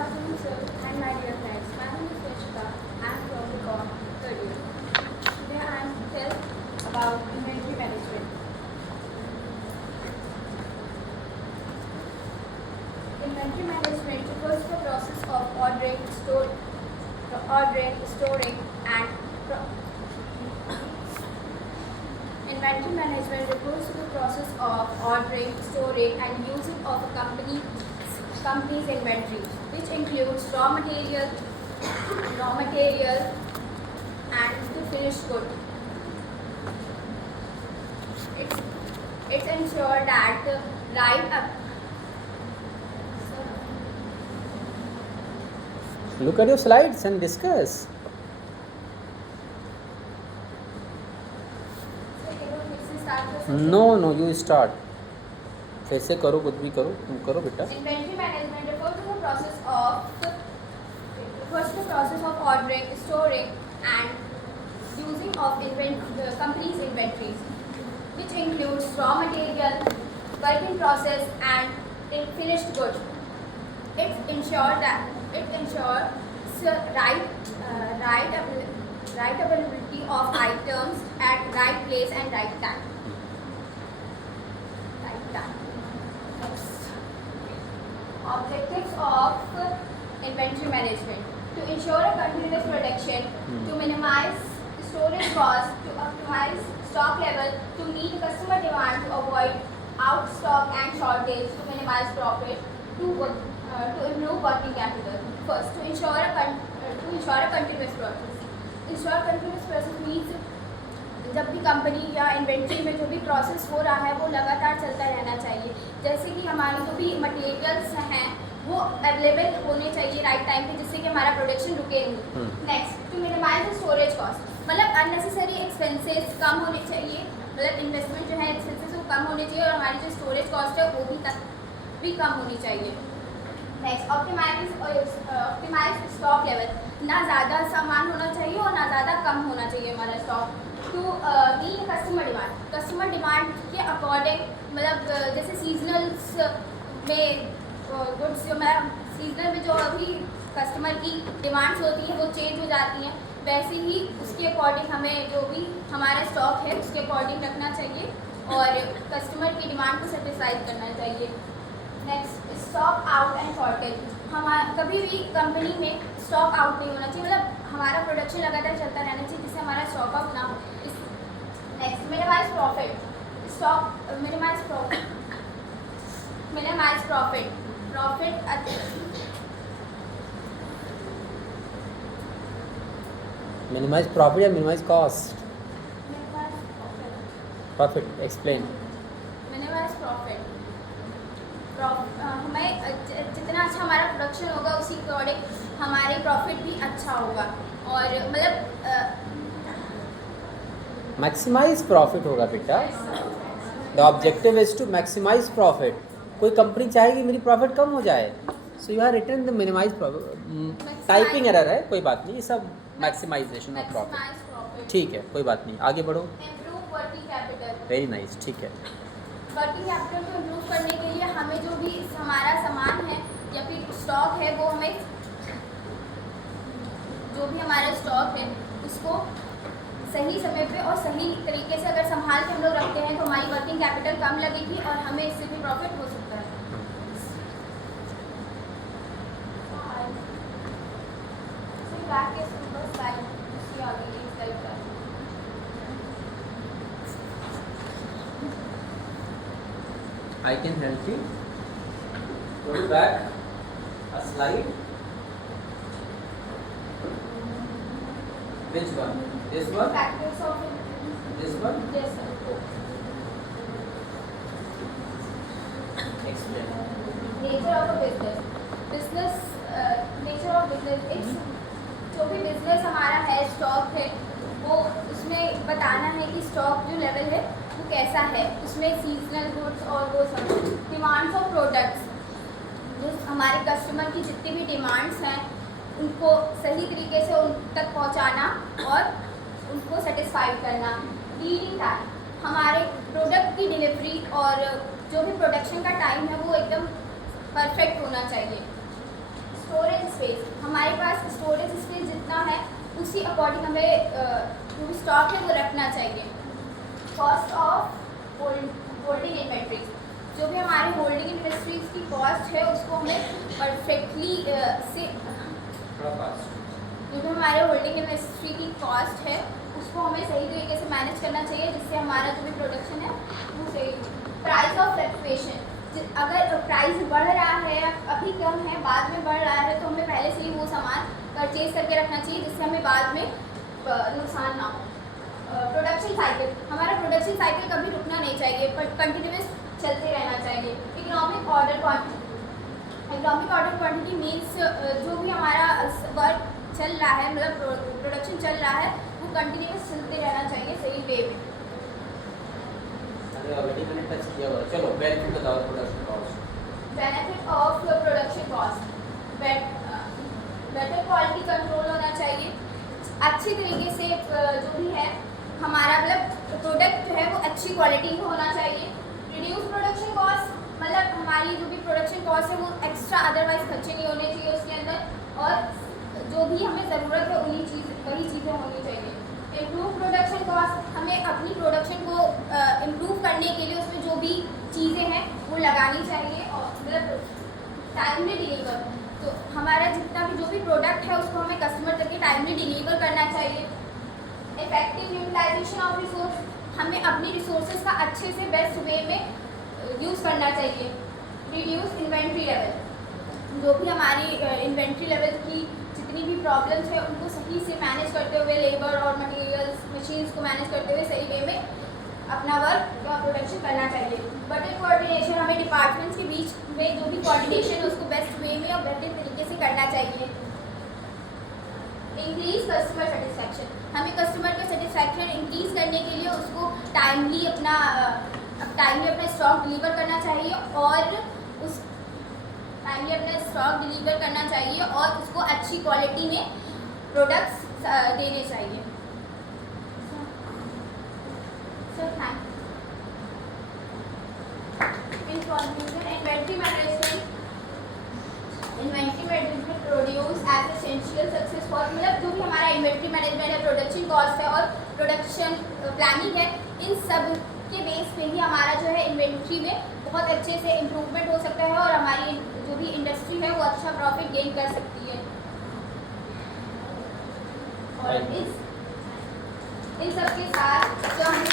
afternoon, sir, and my dear friends. My name is Rishika. I am from the Corp third year. Today I am to tell about inventory management. Inventory management refers to the process of ordering, storing, and inventory management refers to the process of ordering, storing, and using of a company's inventory, which includes raw material, and the finished good. It's ensure that the right up. Look at your slides and discuss. No, you start. कैसे करो, कुछ भी करो, तुम करो बेटा. Inventory management refers to the process of ordering, storing, and using of company's inventories, which includes raw material, work in process, and finished goods. It ensures right availability of items at right place and right time. Objectives of inventory management: to ensure a continuous production, to minimize storage costs, to optimize stock level, to meet customer demand, to avoid outstock and shortage, to minimize profit, to improve working capital. First, to ensure a continuous process. Ensure continuous process means जब भी company या inventory में जो भी process हो रहा है वो लगातार चलता रहना चाहिए. जैसे कि हमारे जो भी मटेरियल्स हैं वो अवेलेबल होने चाहिए राइट टाइम पे, जिससे कि हमारा प्रोडक्शन रुके नहीं. Next, to minimize the storage cost, मतलब अननेसेसरी एक्सपेंसेस कम होने चाहिए, मतलब इन्वेस्टमेंट जो है एक्सपेंसेस वो कम होने चाहिए और हमारी जो स्टोरेज कॉस्ट है वो भी कम होनी चाहिए. नेक्स्ट, ऑप्टिमाइज स्टॉक लेवल, ना ज़्यादा सामान होना चाहिए और ना ज़्यादा कम होना चाहिए हमारा stock. To meet customer demand के अकॉर्डिंग, मतलब जैसे सीजनल्स में गुड्स जो मतलब सीजनल में जो अभी कस्टमर की डिमांड्स होती हैं वो चेंज हो जाती हैं, वैसे ही उसके अकॉर्डिंग हमें जो भी हमारा स्टॉक है उसके अकॉर्डिंग रखना चाहिए और कस्टमर की डिमांड को सेटिस्फाई करना चाहिए. Next, stock out and shortage, कभी भी कंपनी में स्टॉक आउट नहीं होना चाहिए, मतलब हमारा प्रोडक्शन लगातार चलता रहना चाहिए जिससे हमारा स्टॉक आउट ना हो. Next, minimize profit. Minimize profit Minimize profit या minimize cost? Profit. Explain. Minimize profit, हमें जितना अच्छा हमारा प्रोडक्शन होगा उसी के अकॉर्डिंग हमारे प्रॉफिट भी अच्छा होगा और मतलब Maximize profit होगा बेटा. The objective is to maximize profit. कोई कंपनी चाहेगी मेरी प्रॉफिट कम हो जाए, so you are written the minimize profit. Typing error है, कोई बात नहीं, ये सब मैक्सिमाइजेशन ऑफ प्रॉफिट. ठीक है, कोई बात नहीं, आगे बढ़ो. Improve working capital. Very nice, ठीक है. वर्किंग कैपिटल को इम्प्रूव करने के लिए हमें जो भी हमारा सामान है या फिर स्टॉक है वो हमें जो भी हमारा स्टॉक है उसको सही समय पे और सही तरीके से अगर संभाल के हम लोग रखते हैं तो हमारी वर्किंग कैपिटल कम लगेगी और हमें इससे भी प्रॉफिट हो सकता है. I can help you. Go back a slide. Which one? This one? Factors of This one? yes, sir. Explain. Nature of a business. Nature of business, एक जो भी बिजनेस हमारा है, स्टॉक है, वो उसमें बताना है कि स्टॉक जो लेवल है वो कैसा है, उसमें सीजनल गुड्स और वो सब डिमांड्स ऑफ प्रोडक्ट्स, जो हमारे कस्टमर की जितनी भी डिमांड्स हैं उनको सही तरीके से उन तक पहुंचाना और उनको सेटिस्फाइड करना. लीडिंग टाइम, हमारे प्रोडक्ट की डिलीवरी और जो भी प्रोडक्शन का टाइम है वो एकदम परफेक्ट होना चाहिए. स्टोरेज स्पेस, हमारे पास स्टोरेज स्पेस जितना है उसी अकॉर्डिंग हमें जो भी स्टॉक है वो रखना चाहिए। कॉस्ट ऑफ होल्डिंग इन्वेंट्रीज, जो भी हमारे होल्डिंग इन्वेंट्रीज की कॉस्ट है उसको हमें परफेक्टली से जो भी हमारे होल्डिंग इन्वेंट्री की कॉस्ट है उसको हमें सही तरीके से मैनेज करना चाहिए, जिससे हमारा जो भी प्रोडक्शन है वो सही। प्राइस ऑफ फ्लक्चुएशन, अगर प्राइस बढ़ रहा है, अभी कम है, बाद में बढ़ रहा है, तो हमें पहले से ही वो सामान परचेज करके रखना चाहिए, जिससे हमें बाद में नुकसान ना हो। प्रोडक्शन साइकिल, हमारा प्रोडक्शन साइकिल कभी रुकना नहीं चाहिए, पर कंटिन्यूस चलते रहना चाहिए। Economic order quantity, economic order quantity means जो भी हमारा वर्क चल रहा है, मतलब प्रोडक्शन चल रहा है, वो कंटिन्यूस चलते रहना चाहिए सही वे में। ऑलरेडी मैंने टच किया हुआ है। चलो बेनिफिट बताओ production cost. Benefit of production cost, better quality control होना चाहिए, अच्छी तरीके से जो भी है हमारा मतलब प्रोडक्ट जो है वो अच्छी क्वालिटी में होना चाहिए। रिड्यूस प्रोडक्शन कॉस्ट, मतलब हमारी जो भी प्रोडक्शन कॉस्ट है वो एक्स्ट्रा अदरवाइज खर्चे नहीं होने चाहिए उसके अंदर, और जो भी हमें ज़रूरत है वही चीज़ें होनी चाहिए। इम्प्रूव प्रोडक्शन कॉस्ट, हमें अपनी प्रोडक्शन को इम्प्रूव करने के लिए उसमें जो भी चीज़ें हैं वो लगानी चाहिए, और मतलब टाइमली डिलीवर, तो हमारा जितना भी जो भी प्रोडक्ट है उसको हमें कस्टमर तक के टाइमली डिलीवर करना चाहिए। इफेक्टिव यूटिलाइजेशन ऑफ रिसोर्स, हमें अपनी रिसोर्सेज का अच्छे से बेस्ट वे में यूज़ करना चाहिए। रिड्यूस इन्वेंट्री लेवल, जो भी हमारी इन्वेंट्री लेवल की जितनी भी प्रॉब्लम्स है उनको सही से मैनेज करते हुए, लेबर और मटेरियल्स मशीन्स को मैनेज करते हुए सही वे में अपना वर्क या प्रोडक्शन करना चाहिए। बेटर कोऑर्डिनेशन, हमें डिपार्टमेंट्स के बीच में जो भी कोऑर्डिनेशन है उसको बेस्ट वे में और बेहतर तरीके से करना चाहिए। इंक्रीज कस्टमर सेटिस्फैक्शन, हमें कस्टमर का सेटिस्फैक्शन इंक्रीज करने के लिए उसको टाइमली अपना स्टॉक डिलीवर करना चाहिए, और उसको अच्छी क्वालिटी में प्रोडक्ट्स देने चाहिए। So thank you. In conclusion, inventory management produce as essential success for, मतलब जो भी हमारा इन्वेंट्री मैनेजमेंट है, प्रोडक्शन कॉस्ट है और प्रोडक्शन प्लानिंग है, इन सब के बेस पे ही हमारा जो है इन्वेंट्री में बहुत अच्छे से इम्प्रूवमेंट हो सकता है, और हमारी जो भी इंडस्ट्री है वो अच्छा प्रॉफिट गेन कर सकती है। और इन सब के साथ जो हम